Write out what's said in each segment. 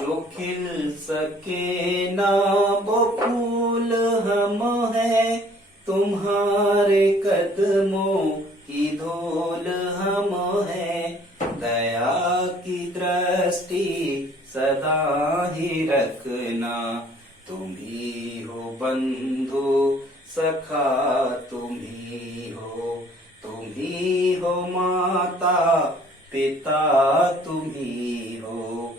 जो खिल सके ना वो फूल हम हैं, तुम्हारे कदमों की धूल हम हैं। दया की दृष्टि सदा ही रखना, तुम ही हो बंधु सखा, तुम ही हो माता पिता, तुम ही हो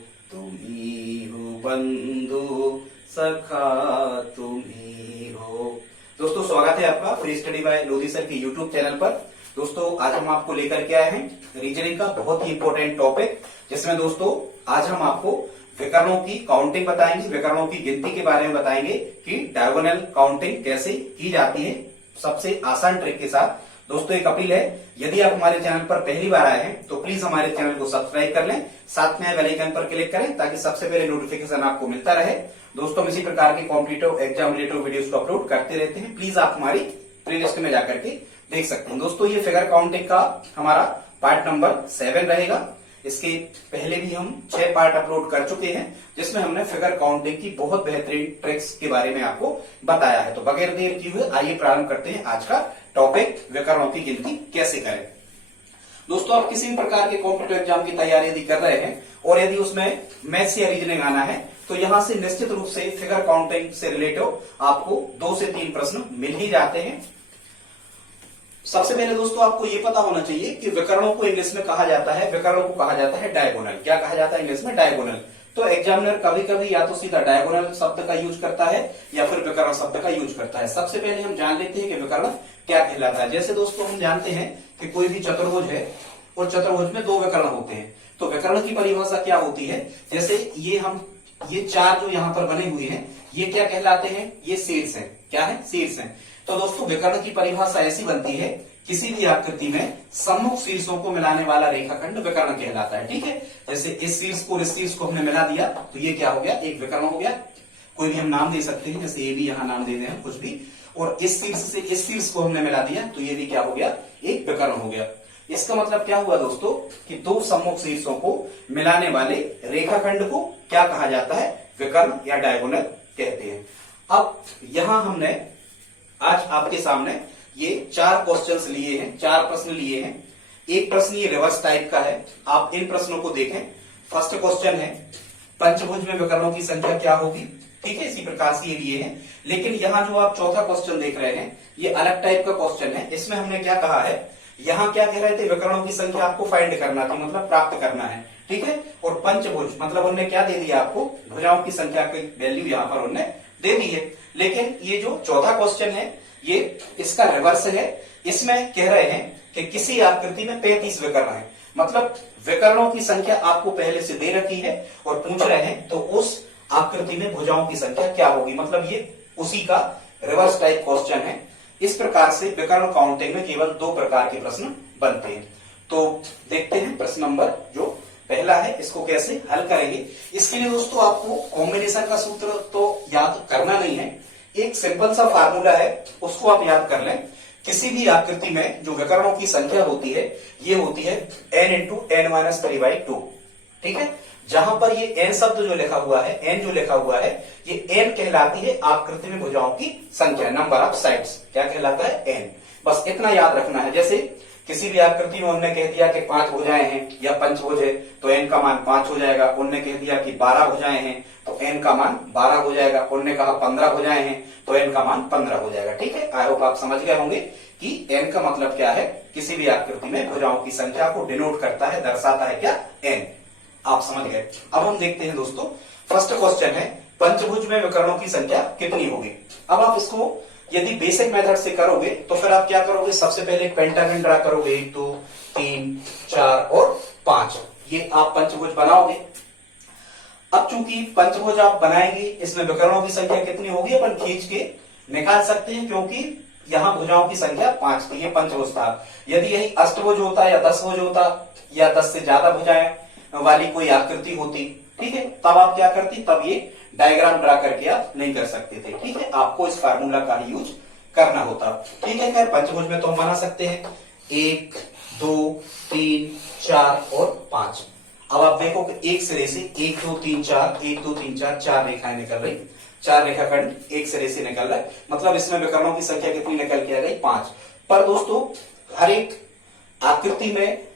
बंधु सखा, तुम ही हो। दोस्तों स्वागत है आपका free study bye Lodhi sir के यूट्यूब चैनल पर। दोस्तों आज हम आपको लेकर के आए हैं रीजनिंग का बहुत ही इंपॉर्टेंट टॉपिक, जिसमें दोस्तों आज हम आपको विकर्णों की काउंटिंग बताएंगे, विकर्णों की गिनती के बारे में बताएंगे कि डायगोनल काउंटिंग कैसे की जाती है सबसे आसान ट्रिक के साथ। दोस्तों एक अपील है, यदि आप हमारे चैनल पर पहली बार आए हैं तो प्लीज हमारे चैनल को सब्सक्राइब कर लें, साथ में बेल आइकन पर क्लिक करें ताकि सबसे पहले नोटिफिकेशन आपको मिलता रहे। दोस्तों हम इसी प्रकार के कॉम्पिटिटिव एग्जाम रिलेटेड वीडियोस को अपलोड करते रहते हैं, प्लीज आप हमारी प्लेलिस्ट में जाकर के देख सकते हैं। दोस्तों ये फिगर काउंटिंग का हमारा पार्ट नंबर 7 रहेगा। इसके पहले भी हम 6 पार्ट अपलोड कर चुके हैं, जिसमें हमने फिगर काउंटिंग की बहुत बेहतरीन ट्रिक्स के बारे में आपको बताया है। तो बगैर देर किए हुए आइए प्रारंभ करते हैं आज का टॉपिक, विकर्णों की गिनती कैसे करें। दोस्तों आप किसी भी प्रकार के कॉम्पिटिटिव एग्जाम की तैयारी यदि कर रहे हैं और यदि उसमें मैथ्स या रीजनिंग आना है तो यहां से निश्चित रूप से फिगर काउंटिंग से रिलेटेड आपको 2 से 3 प्रश्न मिल ही जाते हैं। सबसे पहले दोस्तों आपको ये पता होना चाहिए कि विकर्णों को इंग्लिश में कहा जाता है, विकर्णों को कहा जाता है डायगोनल। क्या कहा जाता है इंग्लिश में? डायगोनल। तो एग्जामिनर कभी कभी या तो सीधा डायगोनल शब्द का यूज करता है या फिर विकर्ण शब्द का यूज करता है। सबसे पहले हम जान लेते हैं कि विकर्ण क्या कहलाता है। जैसे दोस्तों हम जानते हैं कि कोई भी चतुर्भुज है और चतुर्भुज में 2 विकर्ण होते हैं, तो विकर्ण की परिभाषा क्या होती है? जैसे ये 4 जो यहाँ पर बने हुए हैं ये क्या कहलाते हैं? ये शीर्ष हैं। क्या है? शीर्ष हैं। तो दोस्तों विकर्ण की परिभाषा ऐसी बनती है, किसी भी आकृति में सम्मुख शीर्षों को मिलाने वाला रेखाखंड विकर्ण कहलाता है। ठीक है, जैसे इस शीर्ष को इस शीर्ष को हमने मिला दिया तो ये क्या हो गया? एक विकर्ण हो गया। कोई भी हम नाम दे सकते हैं, जैसे ये भी यहाँ नाम दे दें हम कुछ भी, और इस शीर्ष से इस शीर्ष को हमने मिला दिया तो ये भी क्या हो गया? एक विकर्ण हो गया। इसका मतलब क्या हुआ दोस्तों कि 2 सम्मुख शीर्षों को मिलाने वाले रेखाखंड को क्या कहा जाता है? विकर्ण या डायगोनल कहते हैं। अब यहां हमने आज आपके सामने ये 4 क्वेश्चंस लिए हैं, 4 प्रश्न लिए हैं। एक प्रश्न ये रिवर्स टाइप का है, आप इन प्रश्नों को देखें। फर्स्ट क्वेश्चन है पंचभुज में विकर्णों की संख्या क्या होगी? ठीक है, इसी प्रकार से ये लिए हैं। लेकिन यहाँ जो आप चौथा क्वेश्चन देख रहे हैं ये अलग टाइप का क्वेश्चन है। इसमें हमने क्या कहा है, यहाँ क्या कह रहे थे? विकर्णों की संख्या आपको फाइंड करना थी, मतलब प्राप्त करना है। ठीक है, और पंचभुज मतलब उन्होंने क्या दे दिया आपको? भुजाओं की संख्या की वैल्यू यहाँ पर उन्होंने दे दी है। लेकिन ये जो चौथा क्वेश्चन है ये इसका रिवर्स है। इसमें कह रहे हैं कि किसी आकृति में 35 विकर्ण है, मतलब विकर्णों की संख्या आपको पहले से दे रखी है और पूछ रहे हैं तो उस आकृति में भुजाओं की संख्या क्या होगी, मतलब ये उसी का रिवर्स टाइप क्वेश्चन है। इस प्रकार से विकर्ण काउंटिंग में केवल 2 प्रकार के प्रश्न बनते हैं। तो देखते हैं प्रश्न नंबर जो पहला है इसको कैसे हल करेंगे। इसके लिए दोस्तों आपको कॉम्बिनेशन का सूत्र तो याद करना नहीं है, एक सिंपल सा फार्मूला है उसको आप याद कर लें। किसी भी आकृति में जो विकर्णों की संख्या होती है ये होती है n इंटू n माइनस 3/2। ठीक है, जहां पर ये n शब्द जो लिखा हुआ है, n जो लिखा हुआ है, ये n कहलाती है आकृति में भुजाओं की संख्या, नंबर ऑफ साइड्स। क्या कहलाता है? n। बस इतना याद रखना है। जैसे किसी भी आकृति में उन्होंने कह दिया कि 5 भुजाएं हैं या पंचभुज है तो n का मान 5 हो जाएगा। उन्होंने कह दिया कि 12 भुजाएं हैं तो n का मान 12 हो जाएगा। उन्होंने कहा 15 भुजाएं हैं तो n का मान 15 हो जाएगा। ठीक है, आई होप आप समझ गए होंगे कि n का मतलब क्या है? किसी भी आकृति में भुजाओं की संख्या को डिनोट करता है, दर्शाता है क्या? n। आप समझ गए। अब हम देखते हैं दोस्तों फर्स्ट क्वेश्चन है पंचभुज में विकर्णों की संख्या कितनी होगी। अब आप इसको यदि बेसिक मेथड से करोगे तो फिर आप क्या करोगे? सबसे पहले एक पेंटागन ड्रा करोगे, 1 2 3 4 और 5, ये आप पंचभुज बनाओगे। अब चूंकि पंचभुज आप बनाएंगे, इसमें विकर्णों की संख्या कितनी होगी अपन खींच के निकाल सकते हैं, क्योंकि यहाँ भुजाओं की संख्या 5 थी, ये पंचभुज था। यदि यही अष्टभुज होता या 10 भुज होता या 10 से ज्यादा भुजाएं वाली कोई आकृति होती, ठीक है, तब आप क्या करती? तब ये डायग्राम ड्रा करके आप नहीं कर सकते थे। ठीक है, आपको इस फार्मूला का ही यूज करना होता। ठीक है, खैर पंचभुज में तो हम बना सकते हैं 1 2 3 4 और 5। अब आप देखो कि एक सिरे से 1 2 3 4 1 2 3 4 4 रेखाएं निकल रही, 4 रेखाखंड एक सिरे से निकल रहा है, मतलब इसमें विकर्णों की संख्या कितनी निकल के आ गई 5। पर दोस्तों हर एक आकृति में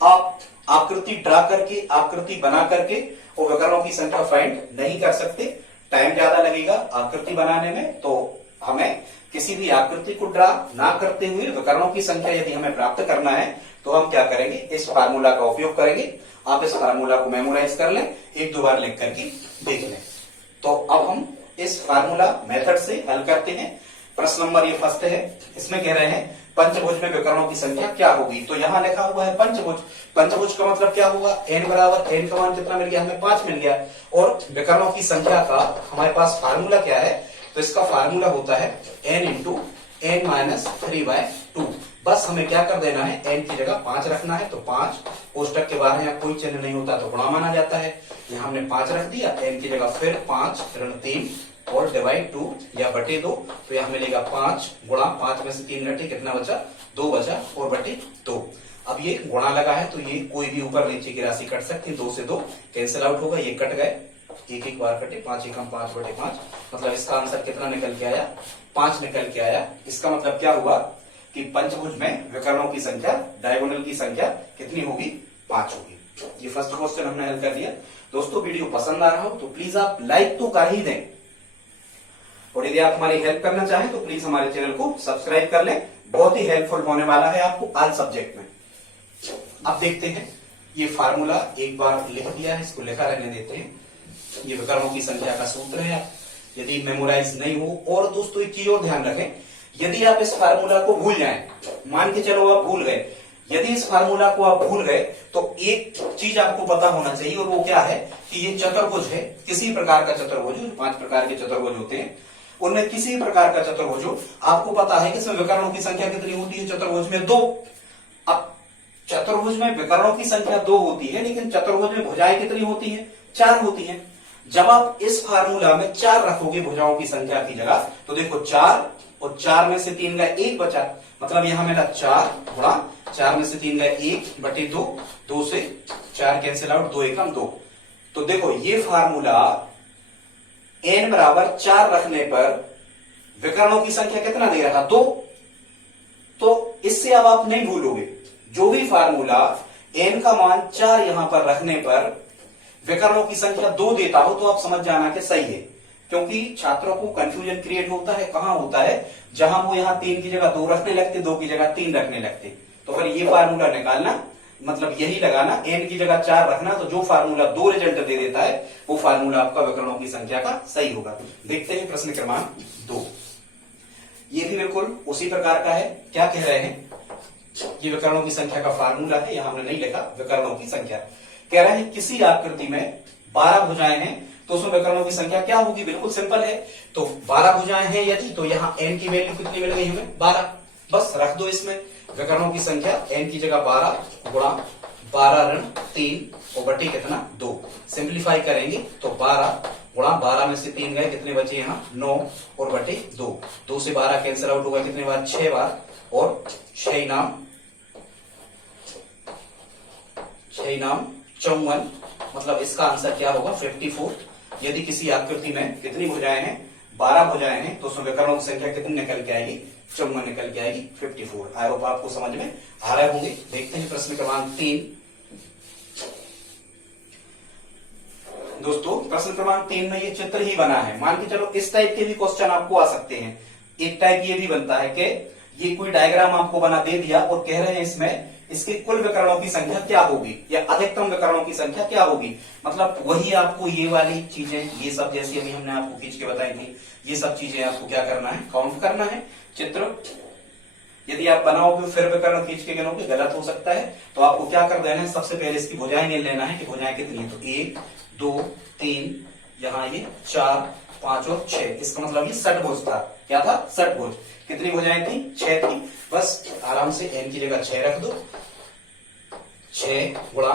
आप आकृति ड्रा करके, आकृति बना करके और विकर्णों की संख्या फाइंड नहीं कर सकते, टाइम ज्यादा लगेगा आकृति बनाने में। तो हमें किसी भी आकृति को ड्रा ना करते हुए विकर्णों की संख्या यदि हमें प्राप्त करना है तो हम क्या करेंगे, इस फार्मूला का उपयोग करेंगे। आप इस फार्मूला को मेमोराइज कर लें, एक दो बार लिख करके देख लें। तो अब हम इस फार्मूला मेथड से हल करते हैं। प्रश्न नंबर ये फर्स्ट है, इसमें कह रहे हैं पंचभुज में विकर्णों की संख्या क्या होगी। तो यहाँ लिखा हुआ है पंचभुज, पंचभुज का मतलब क्या होगा, n बराबर n का मान कितना मिल गया, हमें 5 मिल गया। और विकर्णों की संख्या का हमारे पास फार्मूला क्या है, तो इसका फार्मूला होता है n इंटू n माइनस 3/2। बस हमें क्या कर देना है, n की जगह 5 रखना है। तो 5 कोष्टक के बाहर यहाँ कोई चिन्ह नहीं होता तो गुणा माना जाता है। यहाँ हमने 5 रख दिया, n की जगह फिर 5 ऋण 3 और डिवाइड 2 या बटे 2। तो यहाँ मिलेगा 5 गुणा 5 में से 3 घटे, कितना बचा, 2 बचा और बटे 2। अब ये गुणा लगा है तो ये कोई भी ऊपर नीचे की राशि कट सकती है, 2 से 2 कैंसिल आउट होगा, ये कट गए, एक एक बार कटे, 5 एकम 5 बटे 5। मतलब इसका आंसर कितना निकल के आया, 5 निकल के आया। इसका मतलब क्या हुआ कि पंचभुज में विकर्णों की संख्या, डायगोनल की संख्या कितनी होगी, 5 होगी। ये फर्स्ट क्वेश्चन हमने हल कर दिया। दोस्तों वीडियो पसंद आ रहा हो तो प्लीज आप लाइक तो कर ही दें, और यदि आप हमारी हेल्प करना चाहें तो प्लीज हमारे चैनल को सब्सक्राइब कर लें, बहुत ही हेल्पफुल होने वाला है आपको आज सब्जेक्ट में। अब देखते हैं, ये फार्मूला एक बार लिख दिया है, इसको लिखा रहने देते हैं। ये विकर्णों की संख्या का सूत्र है, यदि मेमोराइज नहीं हो। और दोस्तों एक चीज और ध्यान रखें, यदि आप इस फार्मूला को भूल जाएं, मान के चलो आप भूल गए, यदि इस फार्मूला को आप भूल गए तो एक चीज आपको पता होना चाहिए, और वो क्या है कि ये चतुर्भुज है, किसी प्रकार का चतुर्भुज, 5 प्रकार के चतुर्भुज होते हैं, उनमें किसी प्रकार का चतुर्भुज हो, आपको पता है कि इसमें विकर्णों की संख्या कितनी होती है, चतुर्भुज में 2। अब चतुर्भुज में विकर्णों की संख्या 2 होती है, लेकिन चतुर्भुज में भुजाएं कितनी होती हैं, 4 होती हैं। जब आप इस फार्मूला में 4 रखोगे भुजाओं की संख्या की जगह, तो देखो 4 और 4 में से 3 गए, 1 बचा, मतलब यहां मिला 4 गुणा 4 में से 3 गए 1 बटे 2, 2 से 4 कैंसिल आउट, 2 एकम 2। तो देखो ये फार्मूला n बराबर 4 रखने पर विकर्णों की संख्या कितना दे रहा, 2। तो इससे अब आप नहीं भूलोगे, जो भी फार्मूला n का मान 4 यहां पर रखने पर विकर्णों की संख्या 2 देता हो तो आप समझ जाना कि सही है। क्योंकि छात्रों को कंफ्यूजन क्रिएट होता है, कहां होता है, जहां वो यहां 3 की जगह 2 रखने लगते, 2 की जगह 3 रखने लगते। तो फिर ये फार्मूला निकालना मतलब यही लगाना, n की जगह 4 रखना, तो जो फार्मूला 2 रिजल्ट दे देता है वो फार्मूला आपका विकर्णों की संख्या का सही होगा। देखते हैं प्रश्न क्रमांक 2, ये भी बिल्कुल उसी प्रकार का है। क्या कह रहे हैं, ये विकर्णों की संख्या का फार्मूला है, यहां हमने नहीं लिखा विकर्णों की संख्या। कह रहे हैं किसी आकृति में 12 भुजाएं हैं तो उसमें विकर्णों की संख्या क्या होगी, बिल्कुल सिंपल है। तो 12 भुजाएं हैं यदि, तो यहाँ n की वैल्यू कितनी मिल गई हमें, 12। बस रख दो इसमें विकर्णों की संख्या, n की जगह 12 गुणा 12 ऋण 3 और बटे कितना, 2। सिंप्लीफाई करेंगे तो 12 गुणा 12 में से 3 गए, कितने बचे यहाँ, 9 और बटे 2। 2 से 12 कैंसिल आउट होगा, कितने बार, 6 बार, और 6 नाम 54, मतलब इसका आंसर क्या होगा, 54। यदि किसी आकृति में कितनी भुजाएं हैं, 12 भुजाएं हैं, तो उसमें विकर्णों की संख्या कितनी निकल के आएगी, 54 निकल के आएगी, 54। आई होप आपको समझ में आ रहे होंगे। देखते हैं प्रश्न क्रमांक 3। दोस्तों प्रश्न क्रमांक 3 में ये चित्र ही बना है, मान के चलो इस टाइप के भी क्वेश्चन आपको आ सकते हैं। एक टाइप ये भी बनता है कि ये कोई डायग्राम आपको बना दे दिया और कह रहे हैं इसमें इसके कुल विकर्णों की संख्या क्या होगी या अधिकतम विकर्णों की संख्या क्या होगी। मतलब वही आपको ये वाली चीजें, ये सब जैसी अभी हमने आपको खींच के बताई थी, ये सब चीजें आपको क्या करना है, काउंट करना है। चित्र यदि आप बनाओगे फिर विकर्ण खींच के गिनोगे गलत हो सकता है, तो आपको क्या कर देना है, सबसे पहले इसकी भुजाएं गिन लेना है कि भुजाएं कितनी है। तो 1 2 3, यहाँ ये 4 5 और 6, इसका मतलब ये षटभुज था। क्या था, षटभुज। कितनी भुजाएं थी, 6 थी। बस आराम से n की जगह 6 रख दो, 6 गुणा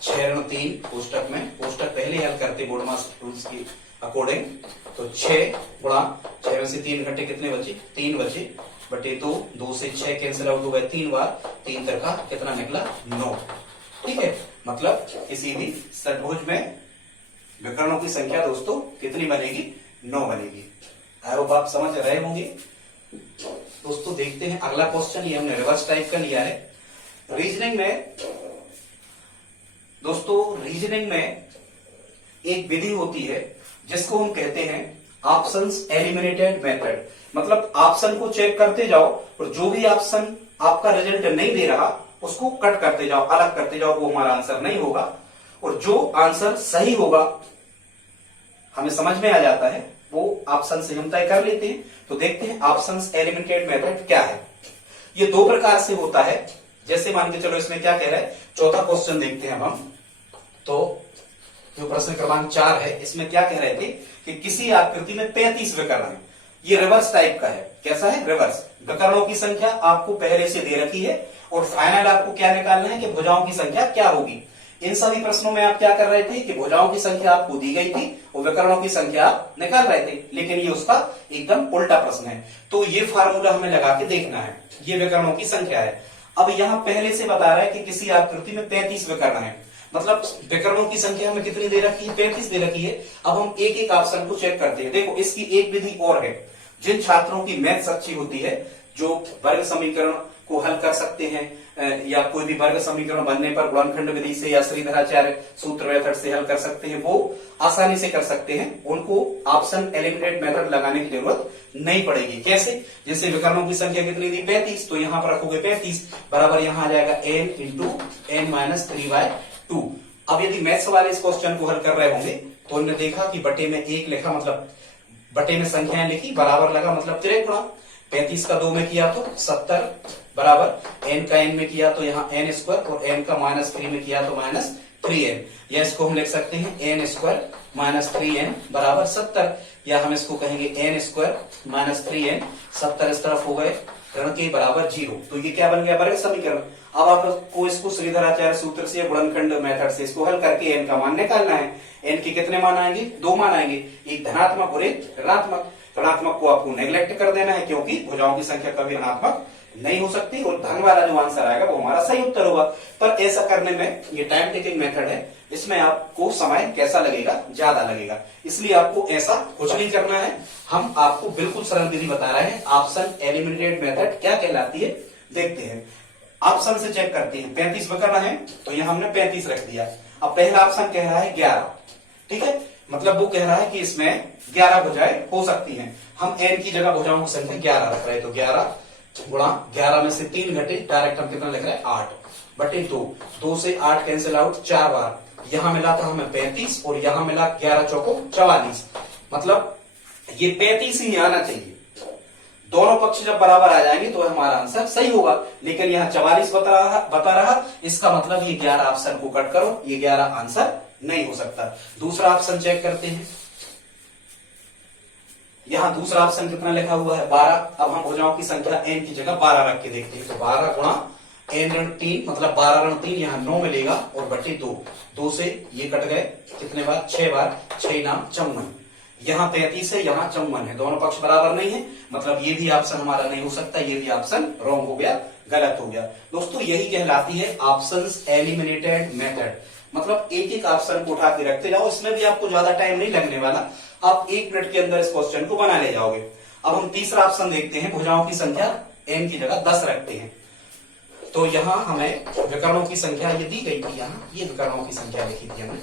6 ऋण 3 कोष्टक में, कोष्टक पहले हल करते बोर्ड मास्टर रूल्स की अकॉर्डिंग। तो 6 गुणा 6 में से 3 घंटे कितने बचे, 3 बचे, बटे 2, 2 से 6 कैंसिल आउट हो गए 3 बार, 3 तरका कितना निकला, 9। ठीक है, मतलब किसी भी षटभुज में विकर्णों की संख्या दोस्तों कितनी बनेगी? 9 बनेगी। आई होप आप समझ रहे होंगे। दोस्तों देखते हैं अगला क्वेश्चन, ये हमने रिवर्स टाइप का लिया है। रीजनिंग में दोस्तों, रीजनिंग में एक विधि होती है जिसको हम कहते हैं ऑप्शंस एलिमिनेटेड मेथड। मतलब ऑप्शन को चेक करते जाओ और जो भी ऑप्शन आपका रिजल्ट नहीं दे रहा उसको कट करते जाओ, अलग करते जाओ, वो हमारा आंसर नहीं होगा। और जो आंसर सही होगा हमें समझ में आ जाता है, वो ऑप्शन से हम तय कर लेते हैं। तो देखते हैं ऑप्शंस एलिमिनेटेड मेथड क्या है। ये 2 प्रकार से होता है। जैसे मान के चलो इसमें क्या कह रहा है, चौथा क्वेश्चन देखते हैं हम। तो जो प्रश्न क्रमांक 4 है, इसमें क्या कह रहे थे कि किसी आकृति में 35 विकर्ण है। ये रिवर्स टाइप का है। कैसा है? रिवर्स। विकर्णों की संख्या आपको पहले से दे रखी है और फाइनल आपको क्या निकालना है कि भुजाओं की संख्या क्या होगी। इन सभी प्रश्नों में आप क्या कर रहे थे कि भुजाओं की संख्या आपको दी गई थी और विकर्णों की संख्या आप निकाल रहे थे, लेकिन ये उसका एकदम उल्टा प्रश्न है। तो ये फार्मूला हमें लगा के देखना है। ये विकर्णों की संख्या है। अब यहां पहले से बता रहा है कि किसी आकृति में 35 विकर्ण है, मतलब विकर्णों की संख्या हमें कितनी दे रखी है? 35 दे रखी है। अब हम एक एक ऑप्शन को चेक करते हैं। देखो इसकी एक विधि और है। जिन छात्रों की मैथ्स अच्छी होती है, जो वर्ग समीकरण को हल कर सकते हैं या कोई भी वर्ग समीकरण बनने पर गुणनखंड विधि से या श्रीधराचार्य सूत्र मेथड से हल कर सकते हैं, वो आसानी से कर सकते हैं। उनको ऑप्शन एलिमिनेट मेथड लगाने की जरूरत नहीं पड़ेगी। कैसे? जैसे विकर्णों की संख्या कितनी दी? 35, तो यहां पर रखोगे 35 बराबर यहां आ जाएगा n इंटू n माइनस 3/2। अब यदि मैथ्स वाले इस क्वेश्चन को हल कर रहे होंगे तो उन्होंने देखा कि बटे में 1 लिखा, मतलब बटे में संख्याएं लिखी, बराबर लगा मतलब 3 गुणा 35 का 2 में किया तो 70 बराबर n का n में किया तो यहाँ n स्क्वायर और n का -3 में किया तो -3n। या इसको हम लिख सकते हैं n स्क्वायर माइनस 3n बराबर 70, या हम इसको कहेंगे n स्क्वायर माइनस 3n। 70 इस तरफ हो गए, ऋण के बराबर 0। तो ये क्या बन गया? वर्ग समीकरण। अब आपको इसको श्रीधराचार्य सूत्र से गुणनखंड मेथड से इसको हल करके n का मान निकालना है। n के कितने मान आएंगे? 2 मान आएंगे, एक धनात्मक और एक ऋणात्मक। ऋणात्मक को आपको नेग्लेक्ट कर देना है क्योंकि भुजाओं की संख्या कभी ऋणात्मक नहीं हो सकती और धन वाला जो आंसर आएगा वो हमारा सही उत्तर होगा। पर ऐसा करने में ये टाइम टेकिंग मेथड है, इसमें आपको समय कैसा लगेगा? ज्यादा लगेगा। इसलिए आपको ऐसा कुछ नहीं करना है। हम आपको बिल्कुल सरल विधि बता रहे हैं। ऑप्शन एलिमिनेटेड मेथड क्या कहलाती है देखते हैं। ऑप्शन से चेक करते हैं। 35 विकर्ण है तो यहां हमने 35 रख दिया। अब पहला ऑप्शन कह रहा है 11, ठीक है, मतलब वो कह रहा है कि इसमें 11 भुजाएं हो सकती हैं। हम n की जगह भुजाओं की संख्या 11 रख रहे हैं, तो 11 गुणा 11 में से 3 घटे, डायरेक्ट हम कितना लिख रहे हैं? 8 बटे 2। 2 से 8 कैंसिल आउट 4 बार। यहां मिला था हमें 35 और यहां मिला 11 चौको 44, मतलब ये 35 ही आना चाहिए। दोनों पक्ष जब बराबर आ जाएंगे तो हमारा आंसर सही होगा, लेकिन यहाँ 44 बता रहा, इसका मतलब ये 11 ऑप्शन को कट करो, ये 11 आंसर नहीं हो सकता। दूसरा ऑप्शन चेक करते हैं। यहां दूसरा ऑप्शन कितना लिखा हुआ है? 12। अब हम भुजाओं की संख्या n की जगह 12 रख के देखते हैं। तो 12 गुणा n ऋण 3, मतलब 12 ऋण 3, यहाँ 9 मिलेगा और बटे 2। 2 से ये कट गए, कितने बार? 6 बार। 6 नाम 54। यहाँ 33 है, यहाँ 54 है, दोनों पक्ष बराबर नहीं है, मतलब ये भी ऑप्शन हमारा नहीं हो सकता, ये भी ऑप्शन रॉन्ग हो गया, गलत हो गया। दोस्तों यही कहलाती है ऑप्शंस एलिमिनेटेड मेथड। मतलब एक एक ऑप्शन को उठा के रखते जाओ, इसमें भी आपको ज्यादा टाइम नहीं लगने वाला, आप 1 मिनट के अंदर इस क्वेश्चन को बना ले जाओगे। अब हम तीसरा ऑप्शन देखते हैं। भुजाओं की संख्या n की जगह 10 रखते हैं, तो यहां हमें विकर्णों की संख्या ये दी गई थी, यहाँ ये विकर्णों की संख्या लिखी थी हमने।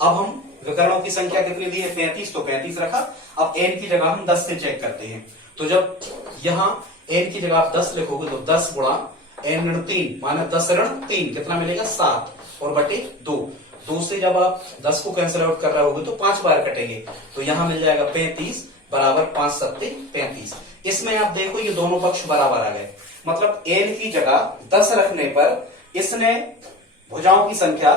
अब हम विकर्णों की संख्या कितनी दी है? 35, तो 35 रखा। अब n की जगह हम 10 से चेक करते हैं, तो जब यहाँ n की जगह आप 10 लिखोगे तो 10 गुणा n ऋण 3 माना 10 ऋण 3 कितना मिलेगा? 7 और बटे 2। 2 से जब आप 10 को कैंसिल आउट कर रहे होगे तो 5 बार कटेंगे, तो यहां मिल जाएगा 35 बराबर 5 सत्ते 35। इसमें आप देखो ये दोनों पक्ष बराबर आ गए, मतलब n की जगह 10 रखने पर इसने भुजाओं की संख्या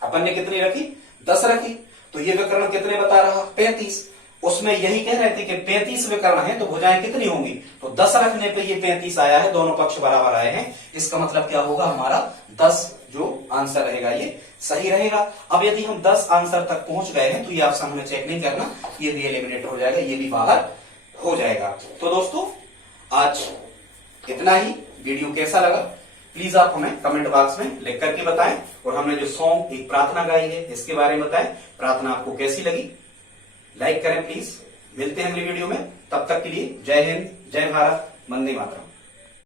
अपन ने कितनी रखी? 10 रखी। तो ये विकर्ण कितने बता रहा? 35। उसमें यही कह रहे थे कि 35 विकर्ण है तो भुजाएं कितनी होंगी? तो 10 रखने पे ये 35 आया है, दोनों पक्ष बराबर आए हैं। इसका मतलब क्या होगा? हमारा 10 जो आंसर रहेगा ये सही रहेगा। अब यदि हम 10 आंसर तक पहुंच गए हैं तो ये ऑप्शन हमें चेक नहीं करना, ये भी एलिमिनेट हो जाएगा, ये भी बाहर हो जाएगा। तो दोस्तों आज इतना ही। वीडियो कैसा लगा प्लीज आप हमें कमेंट बॉक्स में लिख करके बताएं, और हमने जो सॉन्ग एक प्रार्थना गाई है इसके बारे में बताएं, प्रार्थना आपको कैसी लगी। लाइक करें प्लीज। मिलते हैं अगली वीडियो में, तब तक के लिए जय हिंद, जय भारत, वंदे मातरम।